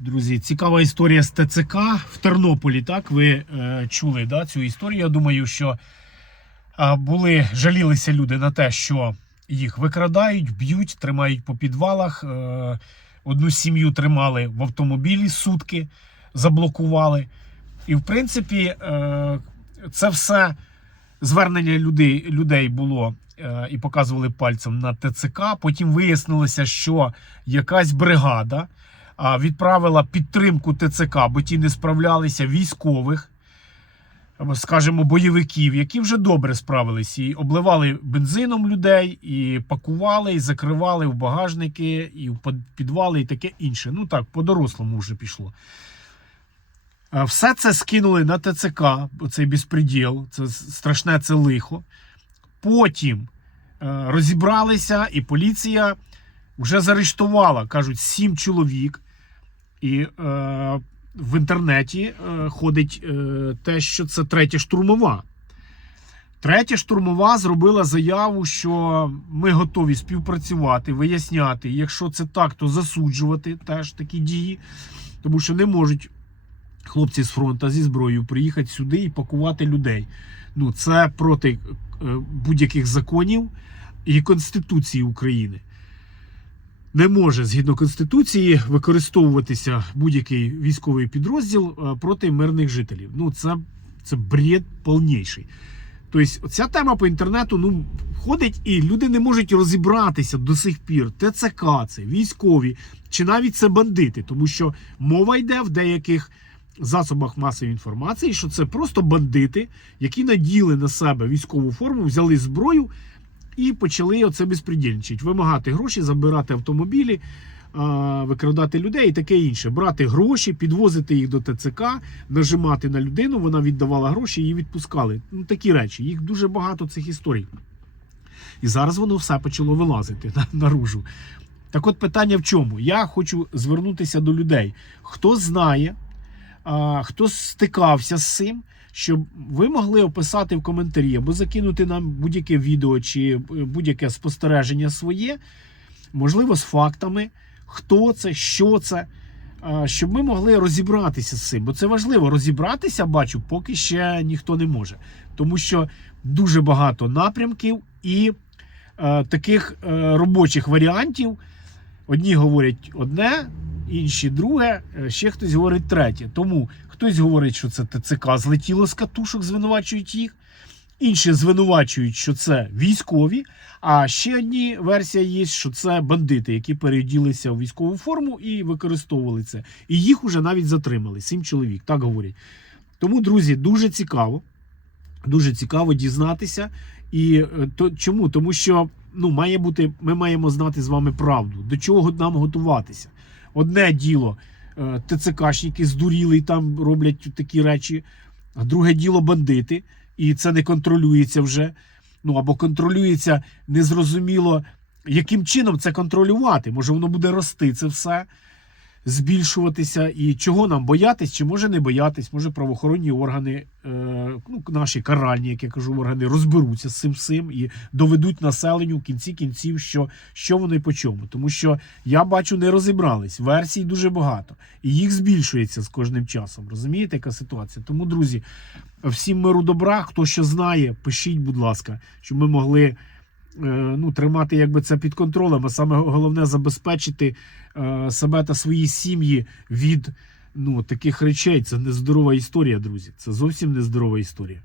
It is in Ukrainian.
Друзі, цікава історія з ТЦК в Тернополі. Так, ви е, чули да, цю історію. Я думаю, що е, були жалілися люди на те, що їх викрадають, б'ють, тримають по підвалах. Е, одну сім'ю тримали в автомобілі сутки, заблокували. І, в принципі, е, це все звернення людей, людей було е, і показували пальцем на ТЦК. Потім вияснилося, що якась бригада відправила підтримку ТЦК, бо ті не справлялися військових, скажімо, бойовиків, які вже добре справились і обливали бензином людей, і пакували, і закривали в багажники, і в підвали, і таке інше. Ну так, по-дорослому вже пішло. Все це скинули на ТЦК, оцей безпреділ, це страшне це лихо. Потім е, розібралися, і поліція вже заарештувала, кажуть, сім чоловік. І е, в інтернеті е, ходить е, те, що це третя штурмова. Третя штурмова зробила заяву, що ми готові співпрацювати, виясняти. Якщо це так, то засуджувати теж такі дії, тому що не можуть хлопці з фронту зі зброєю приїхати сюди і пакувати людей. Ну, це проти е, будь-яких законів і Конституції України. Не може згідно Конституції використовуватися будь-який військовий підрозділ е, проти мирних жителів. Ну, це, це бред повніший. Тобто, ця тема по інтернету ну, ходить, і люди не можуть розібратися до сих пір. ТЦК, це військові, чи навіть це бандити, тому що мова йде в деяких засобах масової інформації, що це просто бандити, які наділи на себе військову форму, взяли зброю і почали оце безпредельничати. Вимагати гроші, забирати автомобілі, викрадати людей і таке інше. Брати гроші, підвозити їх до ТЦК, нажимати на людину, вона віддавала гроші, її відпускали. Ну такі речі. Їх дуже багато цих історій. І зараз воно все почало вилазити на- наружу. Так от питання в чому? Я хочу звернутися до людей. Хто знає, хто стикався з цим, щоб ви могли описати в коментарі або закинути нам будь-яке відео чи е, будь-яке спостереження своє, можливо, з фактами, хто це, що це, щоб ми могли розібратися з цим. Бо це важливо розібратися, бачу, поки ще ніхто не може. Тому що дуже багато напрямків і е, таких е, робочих варіантів. Одні говорять одне, інші друге, е, ще хтось говорить третє. Тому хтось говорить, що це ТЦК злетіло з катушок, звинувачують їх. Інші звинувачують, що це військові. А ще одні версія є, що це бандити, які переоділися в військову форму і використовували це. І їх уже навіть затримали. Сім чоловік, так говорять. Тому, друзі, дуже цікаво. Дуже цікаво дізнатися. І е, то чому? Тому що ну, має бути, ми маємо знати з вами правду, до чого нам готуватися. Одне діло, ТЦКшники здуріли і там роблять такі речі, а друге діло бандити, і це не контролюється вже. Ну або контролюється незрозуміло, яким чином це контролювати. Може, воно буде рости це все, збільшуватися. І чого нам боятись, чи може не боятись, може правоохоронні органи, е, ну, наші каральні, як я кажу, органи розберуться з цим всім і доведуть населенню в кінці кінців, що, що воно і по чому. Тому що я бачу, не розібрались. Версій дуже багато, і їх збільшується з кожним часом. Розумієте, яка ситуація? Тому, друзі, всім миру добра. Хто що знає, пишіть, будь ласка, щоб ми могли ну, тримати якби це під контролем, а саме головне забезпечити е, себе та свої сім'ї від ну, таких речей. Це нездорова історія, друзі. Це зовсім нездорова історія.